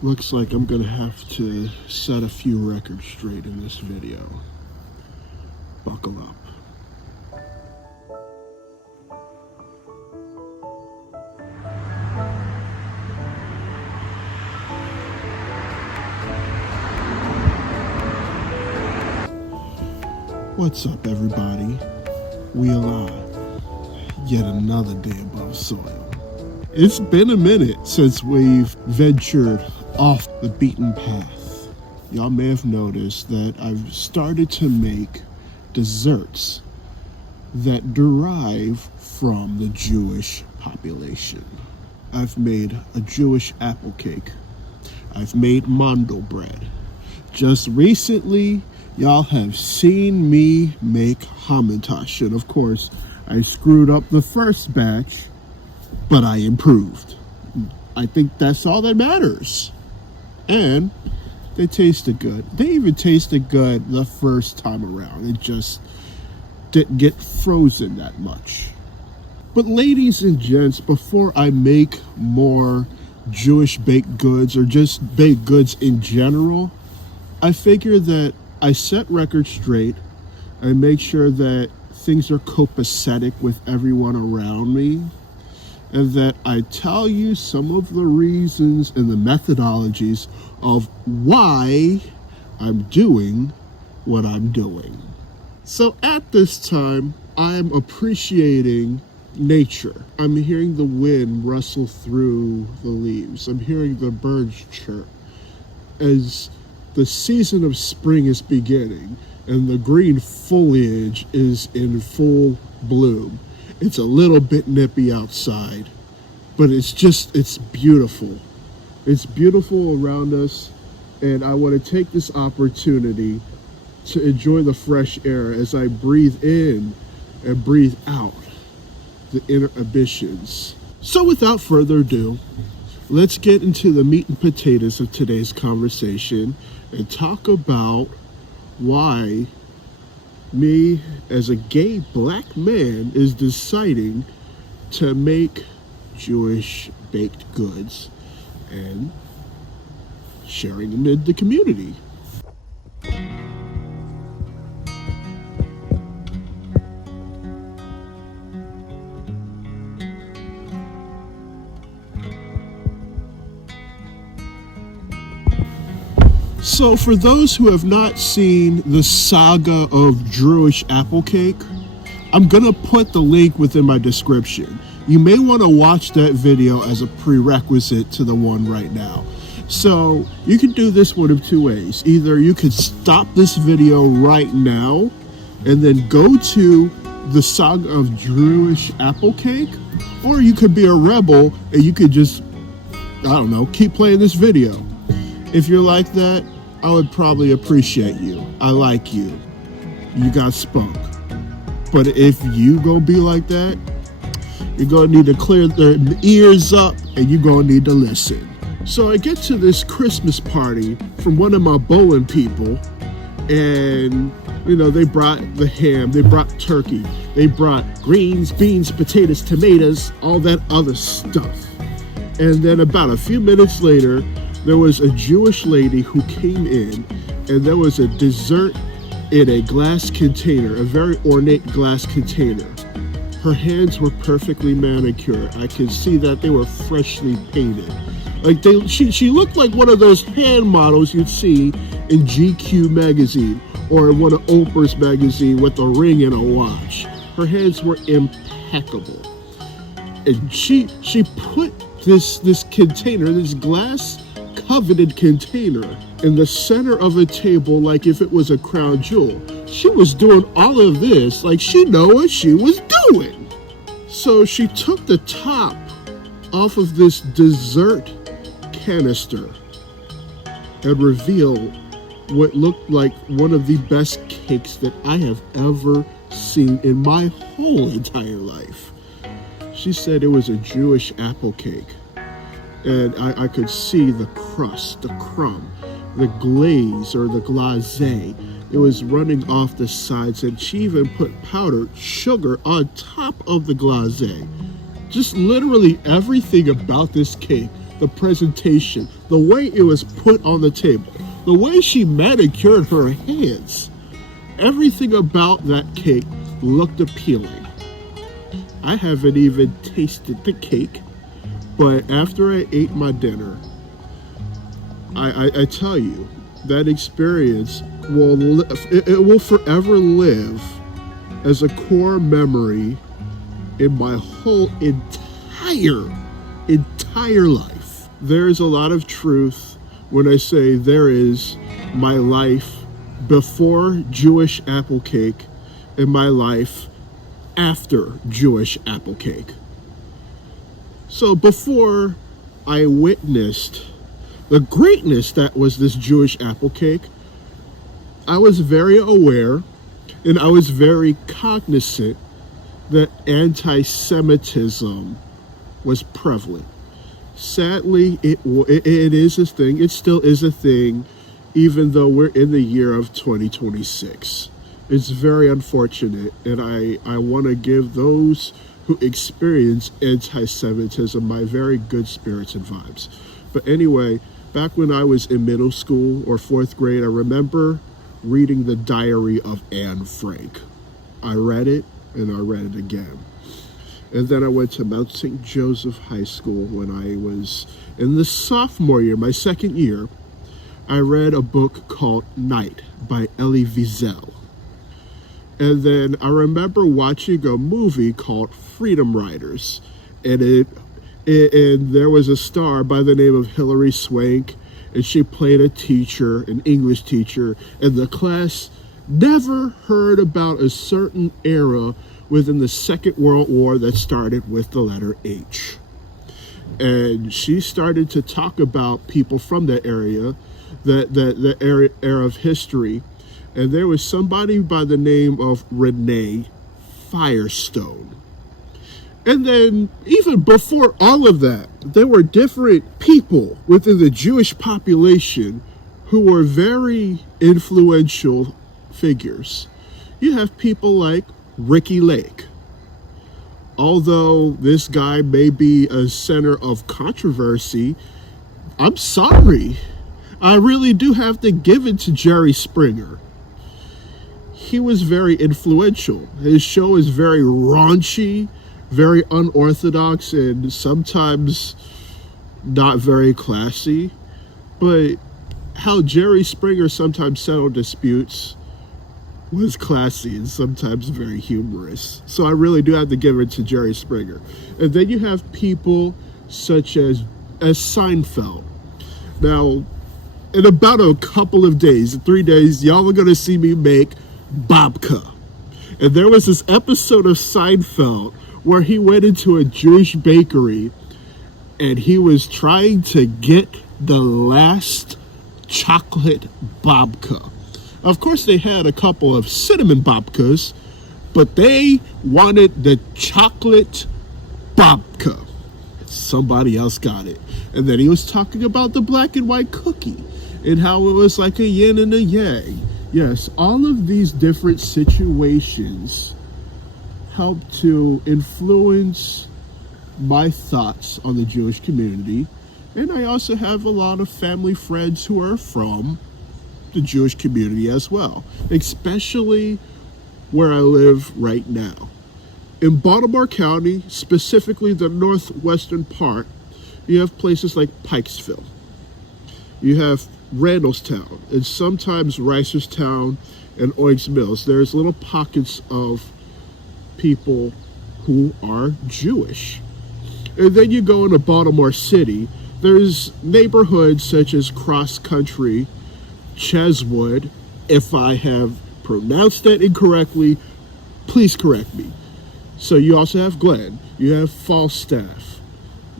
Looks like I'm gonna have to set a few records straight in this video. Buckle up. What's up, everybody? We alive. Yet another day above soil. It's been a minute since we've ventured off the beaten path. Y'all may have noticed that I've started to make desserts that derive from the Jewish population. I've made a Jewish apple cake. I've made mandel bread. Just recently, y'all have seen me make hamantash, and of course, I screwed up the first batch, but I improved. I think that's all that matters. And they tasted good. They even tasted good the first time around. It just didn't get frozen that much. But ladies and gents, before I make more Jewish baked goods or just baked goods in general, I figure that I set records straight. I make sure that things are copacetic with everyone around me, and that I tell you some of the reasons and the methodologies of why I'm doing what I'm doing. So at this time, I'm appreciating nature. I'm hearing the wind rustle through the leaves. I'm hearing the birds chirp as the season of spring is beginning and the green foliage is in full bloom. It's a little bit nippy outside, but it's beautiful. It's beautiful around us, and I want to take this opportunity to enjoy the fresh air as I breathe in and breathe out the inhibitions. So without further ado, let's get into the meat and potatoes of today's conversation and talk about why me, as a gay black man, is deciding to make Jewish baked goods and sharing them in the community. So for those who have not seen the saga of Jewish apple cake, I'm gonna put the link within my description. You may want to watch that video as a prerequisite to the one right now. So you can do this one of two ways. Either you could stop this video right now and then go to the saga of Jewish apple cake, or you could be a rebel and you could just, I don't know, keep playing this video. If you're like that, I would probably appreciate you. I like you. You got spunk. But if you gonna be like that, you're gonna need to clear their ears up and you're gonna need to listen. So I get to this Christmas party from one of my bowling people, and they brought the ham, they brought turkey, they brought greens, beans, potatoes, tomatoes, all that other stuff. And then about a few minutes later, there was a Jewish lady who came in, and there was a dessert in a glass container, a very ornate glass container. Her hands were perfectly manicured. I could see that they were freshly painted. She looked like one of those hand models you'd see in GQ magazine or one of Oprah's magazine with a ring and a watch. Her hands were impeccable. And she put this container, this glass coveted container, in the center of a table like if it was a crown jewel. She was doing all of this like she knew what she was doing. So she took the top off of this dessert canister and revealed what looked like one of the best cakes that I have ever seen in my whole entire life. She said it was a Jewish apple cake. And I could see the crust, the crumb, the glaze or the glaze, It was running off the sides, and she even put powdered sugar on top of the glacé. Just literally everything about this cake, the presentation, the way it was put on the table, the way she manicured her hands, everything about that cake looked appealing. I haven't even tasted the cake, but after I ate my dinner, I tell you, that experience it will forever live as a core memory in my whole entire life. There's a lot of truth when I say there is my life before Jewish apple cake and my life after Jewish apple cake. So before I witnessed the greatness that was this Jewish apple cake, I was very aware and I was very cognizant that anti-Semitism was prevalent. Sadly, it is a thing. It still is a thing, even though we're in the year of 2026. It's very unfortunate, and I want to give those who experience anti-Semitism my very good spirits and vibes. But anyway, back when I was in middle school or fourth grade, I remember reading the Diary of Anne Frank. I read it, and I read it again. And then I went to Mount St. Joseph High School when I was in the sophomore year, my second year. I read a book called Night by Elie Wiesel. And then I remember watching a movie called Freedom Riders. And and there was a star by the name of Hilary Swank, and she played a teacher, an English teacher, and the class never heard about a certain era within the Second World War that started with the letter H. And she started to talk about people from that area, the era of history. And there was somebody by the name of Renee Firestone. And then even before all of that, there were different people within the Jewish population who were very influential figures. You have people like Ricky Lake. Although this guy may be a center of controversy, I'm sorry. I really do have to give it to Jerry Springer. He was very influential. His show is very raunchy, very unorthodox, and sometimes not very classy. But how Jerry Springer sometimes settled disputes was classy and sometimes very humorous. So I really do have to give it to Jerry Springer. And then you have people such as Seinfeld. Now, in about a couple of days, 3 days, y'all are going to see me make babka. And there was this episode of Seinfeld where he went into a Jewish bakery and he was trying to get the last chocolate babka. Of course, they had a couple of cinnamon babkas, but they wanted the chocolate babka. Somebody else got it. And then he was talking about the black and white cookie and how it was like a yin and a yang. Yes, all of these different situations help to influence my thoughts on the Jewish community. And I also have a lot of family friends who are from the Jewish community as well, especially where I live right now. In Baltimore County, specifically the northwestern part, you have places like Pikesville. You have Randallstown, and sometimes Reisterstown and Oaks Mills. There's little pockets of people who are Jewish. And then you go into Baltimore City, there's neighborhoods such as Cross Country, Cheswood. If I have pronounced that incorrectly, please correct me. So you also have Glen, you have Falstaff.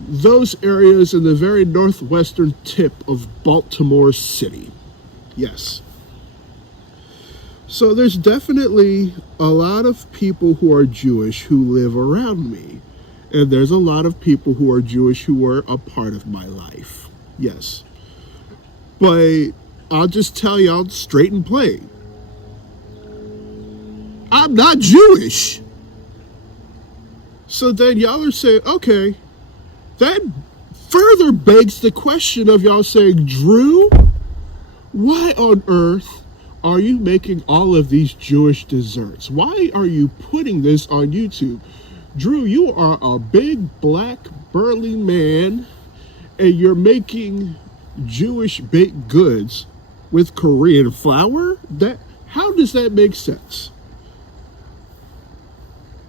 Those areas in the very northwestern tip of Baltimore City. Yes. So there's definitely a lot of people who are Jewish who live around me. And there's a lot of people who are Jewish who are a part of my life. Yes. But I'll just tell y'all straight and plain. I'm not Jewish. So then y'all are saying, okay, that further begs the question of y'all saying, Drew, why on earth are you making all of these Jewish desserts? Why are you putting this on YouTube? Drew, you are a big, black, burly man, and you're making Jewish baked goods with Korean flour? How does that make sense?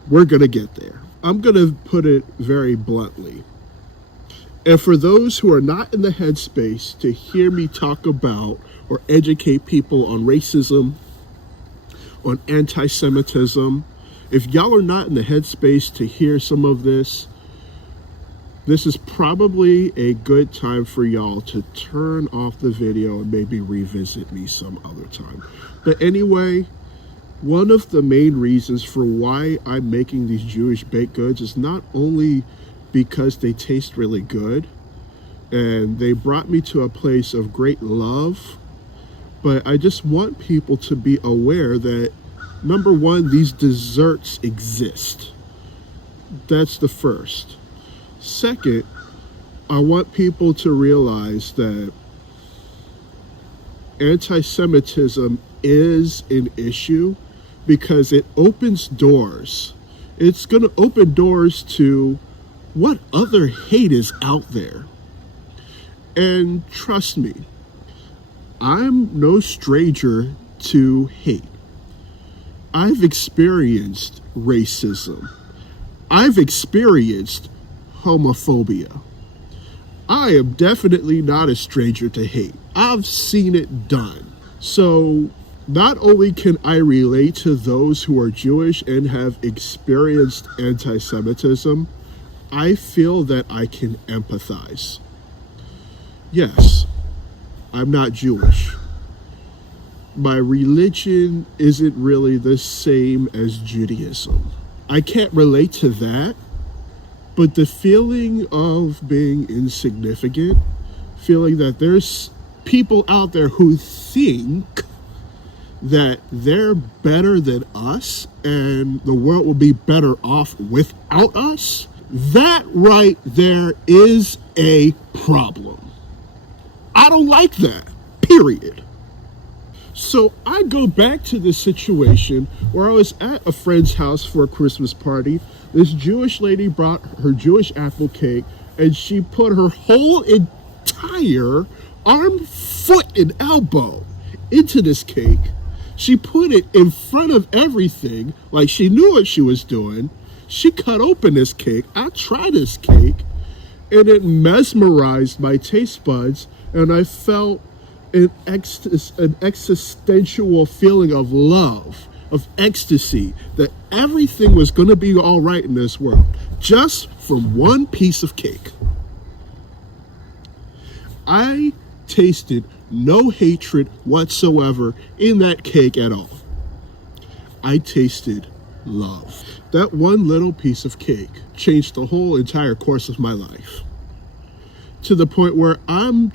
We're going to get there. I'm going to put it very bluntly. And for those who are not in the headspace to hear me talk about or educate people on racism, on anti-Semitism, if y'all are not in the headspace to hear some of this, this is probably a good time for y'all to turn off the video and maybe revisit me some other time. But anyway, one of the main reasons for why I'm making these Jewish baked goods is not only because they taste really good and they brought me to a place of great love, but I just want people to be aware that, number one, these desserts exist. That's the first. Second, I want people to realize that anti-Semitism is an issue because it opens doors. It's going to open doors to what other hate is out there. And trust me, I'm no stranger to hate. I've experienced racism. I've experienced homophobia. I am definitely not a stranger to hate. I've seen it done. So not only can I relate to those who are Jewish and have experienced anti-Semitism, I feel that I can empathize. Yes, I'm not Jewish. My religion isn't really the same as Judaism. I can't relate to that, but the feeling of being insignificant, feeling that there's people out there who think that they're better than us and the world will be better off without us, that right there is a problem. I don't like that, period. So I go back to the situation where I was at a friend's house for a Christmas party. This Jewish lady brought her Jewish apple cake and she put her whole entire arm, foot, and elbow into this cake. She put it in front of everything like she knew what she was doing. She cut open this cake. I tried this cake and it mesmerized my taste buds, and I felt an existential feeling of love, of ecstasy, that everything was going to be all right in this world just from one piece of cake. I tasted no hatred whatsoever in that cake at all. I tasted love. That one little piece of cake changed the whole entire course of my life, to the point where I'm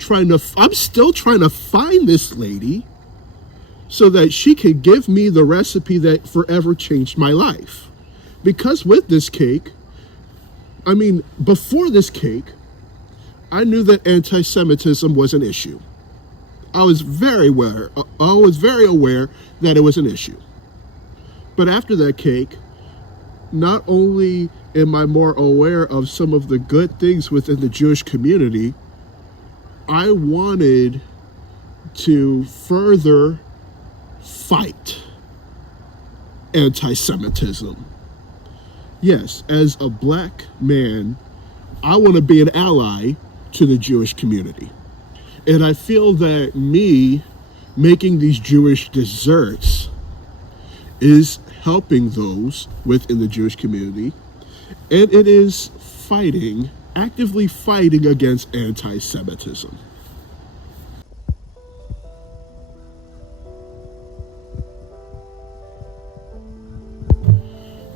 still trying to find this lady so that she could give me the recipe that forever changed my life. Because with this cake, before this cake, I knew that anti-Semitism was an issue. I was very aware that it was an issue. But after that cake, not only am I more aware of some of the good things within the Jewish community, I wanted to further fight anti-Semitism. Yes, as a black man, I want to be an ally to the Jewish community. And I feel that me making these Jewish desserts is helping those within the Jewish community, and it is actively fighting against anti-Semitism.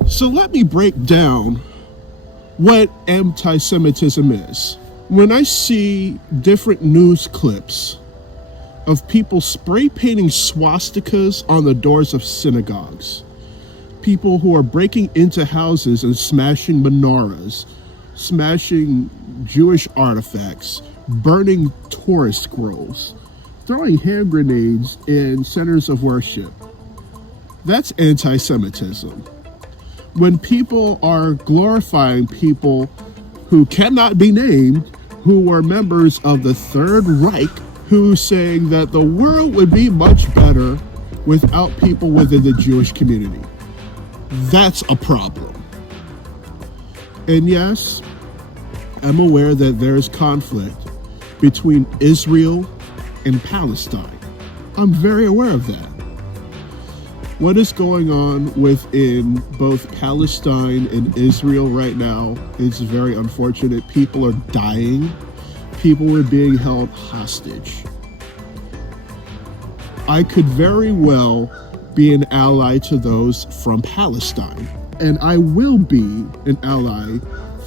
So let me break down what anti-Semitism is. When I see different news clips of people spray painting swastikas on the doors of synagogues, people who are breaking into houses and smashing menorahs, smashing Jewish artifacts, burning Torah scrolls, throwing hand grenades in centers of worship. That's anti-Semitism. When people are glorifying people who cannot be named, who were members of the Third Reich, who saying that the world would be much better without people within the Jewish community. That's a problem. And yes, I'm aware that there's conflict between Israel and Palestine. I'm very aware of that. What is going on within both Palestine and Israel right now is very unfortunate. People are dying. People are being held hostage. I could very well be an ally to those from Palestine, and I will be an ally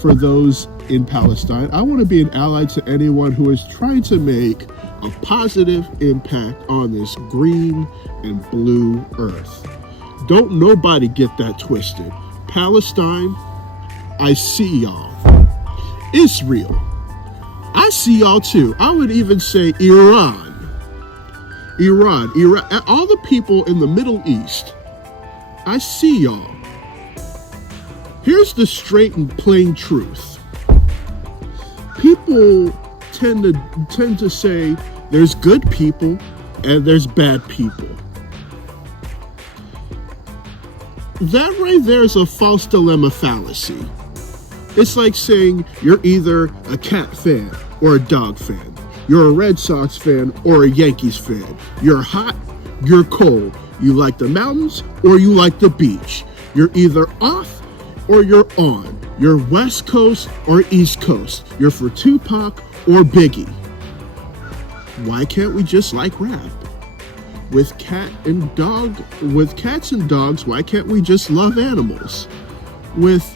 for those in Palestine. I want to be an ally to anyone who is trying to make a positive impact on this green and blue earth. Don't nobody get that twisted. Palestine, I see y'all. Israel, I see y'all too. I would even say Iran, all the people in the Middle East, I see y'all. Here's the straight and plain truth. People tend to say there's good people and there's bad people. That right there is a false dilemma fallacy. It's like saying you're either a cat fan or a dog fan. You're a Red Sox fan or a Yankees fan. You're hot, you're cold. You like the mountains or you like the beach. You're either off or you're on. You're West Coast or East Coast. You're for Tupac or Biggie. Why can't we just like rap? With cats and dogs, why can't we just love animals? With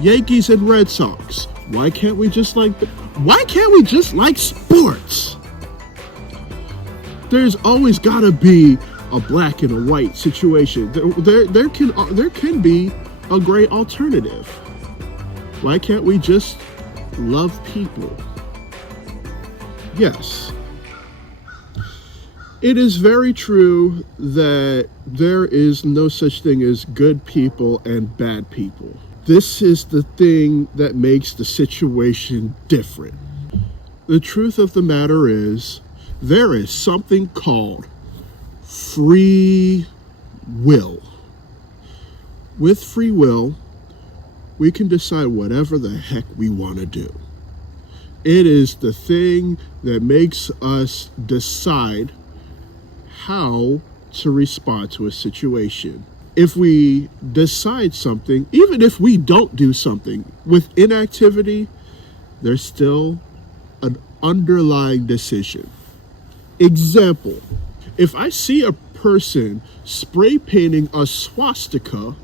Yankees and Red Sox, why can't we just like sports? There's always gotta be a black and a white situation. There can be a gray alternative. Why can't we just love people? Yes. It is very true that there is no such thing as good people and bad people. This is the thing that makes the situation different. The truth of the matter is, there is something called free will. With free will, we can decide whatever the heck we want to do. It is the thing that makes us decide how to respond to a situation. If we decide something, even if we don't do something, with inactivity, there's still an underlying decision. Example, if I see a person spray painting a swastika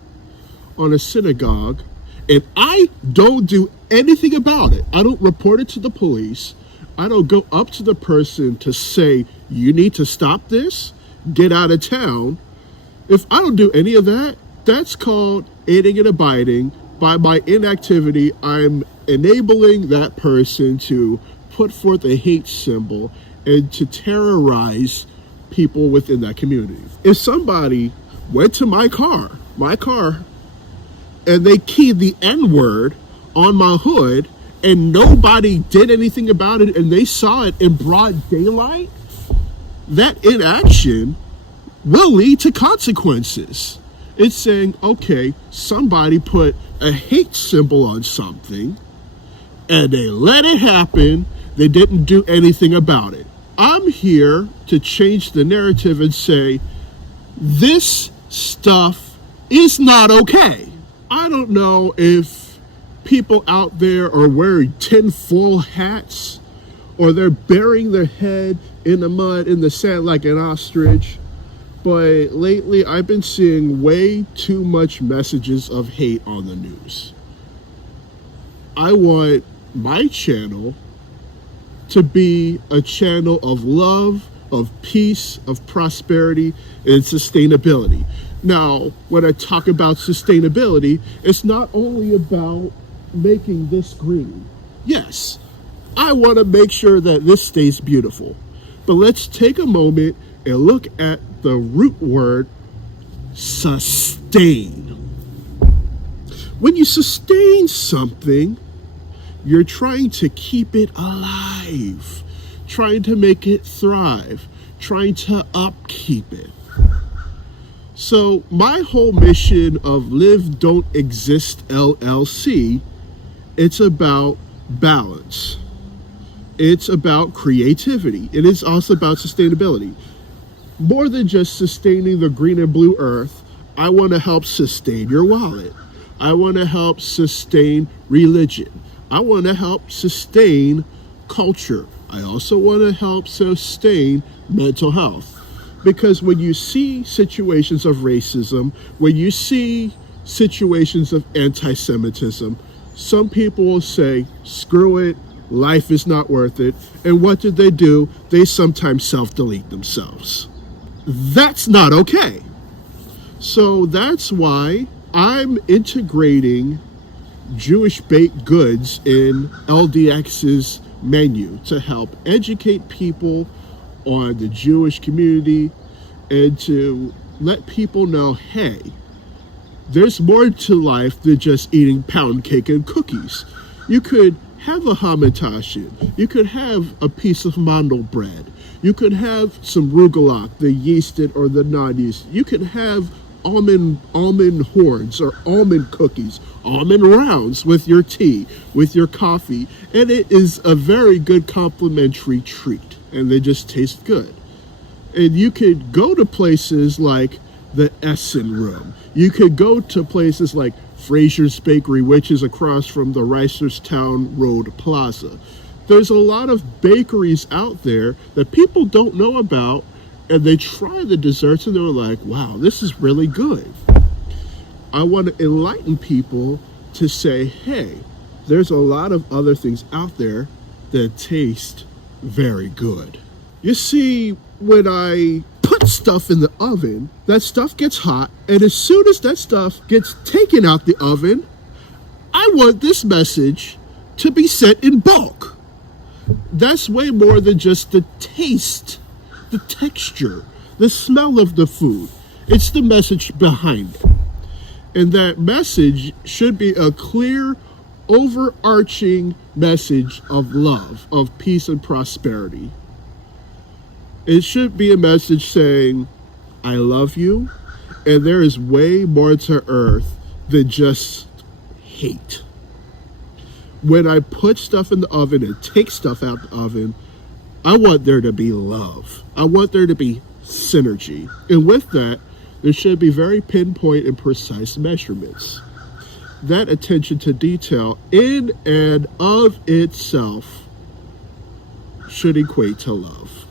on a synagogue and I don't do anything about it, I don't report it to the police, I don't go up to the person to say, you need to stop this, get out of town. If I don't do any of that, that's called aiding and abiding. By my inactivity, I'm enabling that person to put forth a hate symbol and to terrorize people within that community. If somebody went to my car, and they keyed the N-word on my hood and nobody did anything about it and they saw it in broad daylight, that inaction will lead to consequences. It's saying, okay, somebody put a hate symbol on something and they let it happen. They didn't do anything about it. I'm here to change the narrative and say, this stuff is not okay. I don't know if people out there are wearing tinfoil hats or they're burying their head in the mud, in the sand like an ostrich. But lately, I've been seeing way too much messages of hate on the news. I want my channel to be a channel of love, of peace, of prosperity, and sustainability. Now, when I talk about sustainability, it's not only about making this green. Yes, I want to make sure that this stays beautiful. But let's take a moment and look at the root word sustain. When you sustain something, you're trying to keep it alive, trying to make it thrive, trying to upkeep it. So my whole mission of Live Don't Exist LLC, it's about balance. It's about creativity. It is also about sustainability. More than just sustaining the green and blue earth, I want to help sustain your wallet. I want to help sustain religion. I want to help sustain culture. I also want to help sustain mental health. Because when you see situations of racism, when you see situations of anti-Semitism, some people will say, screw it, life is not worth it. And what do? They sometimes self-delete themselves. That's not okay. So that's why I'm integrating Jewish baked goods in LDX's menu to help educate people on the Jewish community and to let people know, hey, there's more to life than just eating pound cake and cookies. You could have a hamantashen. You could have a piece of mandel bread. You could have some rugelach, the yeasted or the non-yeasted. You could have almond horns or almond cookies, almond rounds with your tea, with your coffee. And it is a very good complimentary treat. And they just taste good. And you could go to places like the Essen Room. You could go to places like Fraser's Bakery, which is across from the Reisterstown Road Plaza. There's a lot of bakeries out there that people don't know about, and they try the desserts and they're like, wow, this is really good. I want to enlighten people to say, hey, there's a lot of other things out there that taste very good. You see, when I put stuff in the oven, that stuff gets hot, and as soon as that stuff gets taken out the oven, I want this message to be sent in bulk. That's way more than just the taste, the texture, the smell of the food. It's the message behind it. And that message should be a clear, overarching message of love, of peace and prosperity. It should be a message saying, I love you, and there is way more to earth than just hate. When I put stuff in the oven and take stuff out the oven, I want there to be love. I want there to be synergy. And with that, there should be very pinpoint and precise measurements. That attention to detail in and of itself should equate to love.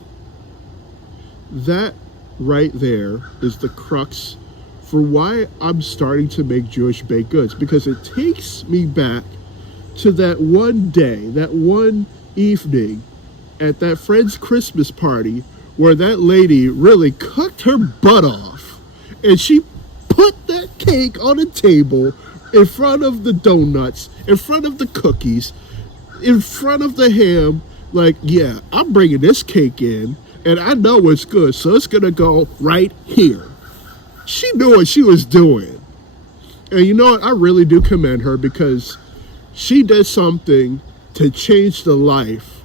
That right there is the crux for why I'm starting to make Jewish baked goods, because it takes me back to that one day, that one evening at that friend's Christmas party where that lady really cooked her butt off, and she put that cake on a table in front of the donuts, in front of the cookies, in front of the ham, like, yeah, I'm bringing this cake in, and I know it's good, so it's going to go right here. She knew what she was doing. And you know what? I really do commend her, because she did something to change the life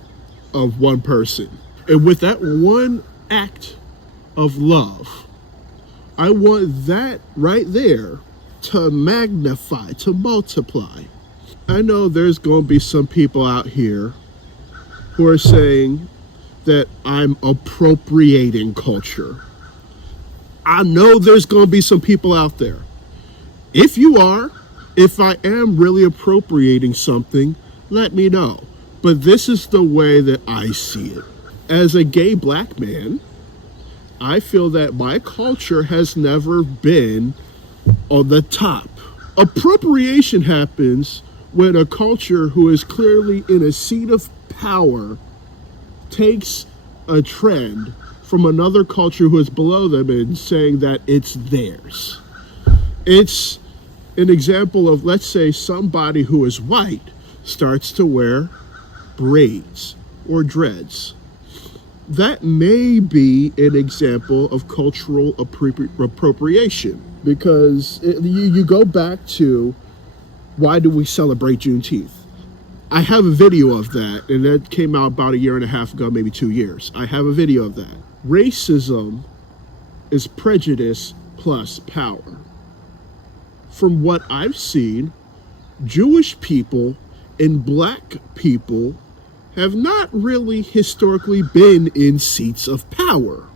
of one person. And with that one act of love, I want that right there to magnify, to multiply. I know there's going to be some people out here who are saying that I'm appropriating culture. I know there's going to be some people out there. If you are, if I am really appropriating something, let me know. But this is the way that I see it. As a gay black man, I feel that my culture has never been on the top. Appropriation happens when a culture who is clearly in a seat of power takes a trend from another culture who is below them and saying that it's theirs. It's an example of, let's say, somebody who is white starts to wear braids or dreads. That may be an example of cultural appropriation, because you go back to, why do we celebrate Juneteenth? I have a video of that, and that came out about 1.5 years ago, maybe 2 years. I have a video of that. Racism is prejudice plus power. From what I've seen, Jewish people and black people have not really historically been in seats of power.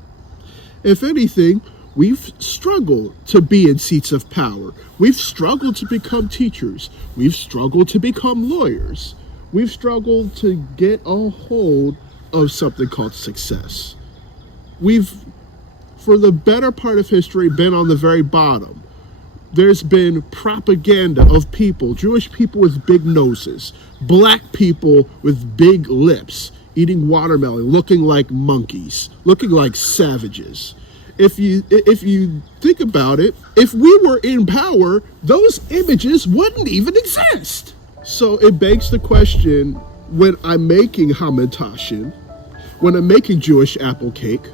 If anything, we've struggled to be in seats of power. We've struggled to become teachers. We've struggled to become lawyers. We've struggled to get a hold of something called success. We've, for the better part of history, been on the very bottom. There's been propaganda of people, Jewish people with big noses, black people with big lips, eating watermelon, looking like monkeys, looking like savages. If you think about it, if we were in power, those images wouldn't even exist. So it begs the question, when I'm making hamantashen, when I'm making Jewish apple cake,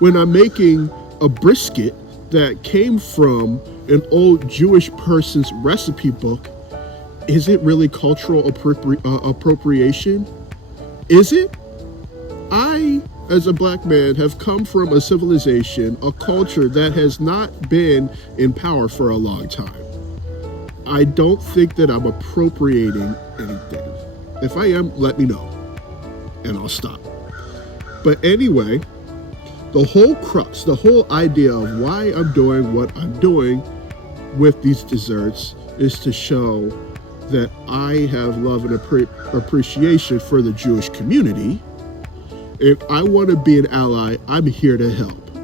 when I'm making a brisket that came from an old Jewish person's recipe book, is it really cultural appropriation? Is it? I, as a black man, have come from a civilization, a culture that has not been in power for a long time. I don't think that I'm appropriating anything. If I am, let me know, and I'll stop. But anyway, the whole crux, the whole idea of why I'm doing what I'm doing with these desserts is to show that I have love and appreciation for the Jewish community. If I want to be an ally, I'm here to help.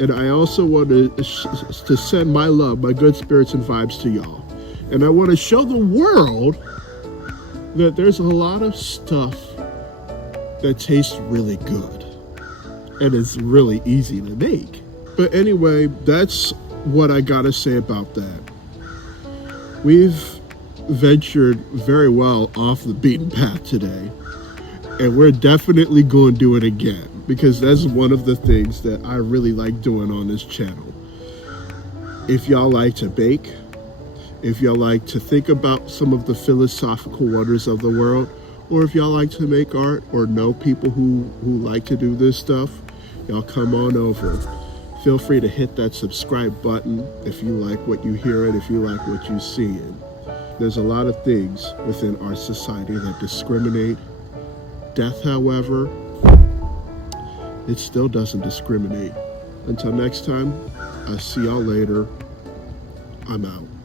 And I also want to send my love, my good spirits and vibes to y'all. And I want to show the world that there's a lot of stuff that tastes really good and is really easy to make. But anyway, that's what I gotta say about that. We've ventured very well off the beaten path today, and we're definitely going to do it again, because that's one of the things that I really like doing on this channel. If y'all like to bake, if y'all like to think about some of the philosophical wonders of the world, or if y'all like to make art or know people who like to do this stuff, y'all come on over. Feel free to hit that subscribe button if you like what you hear and if you like what you see. There's a lot of things within our society that discriminate. Death, however, it still doesn't discriminate. Until next time, I'll see y'all later. I'm out.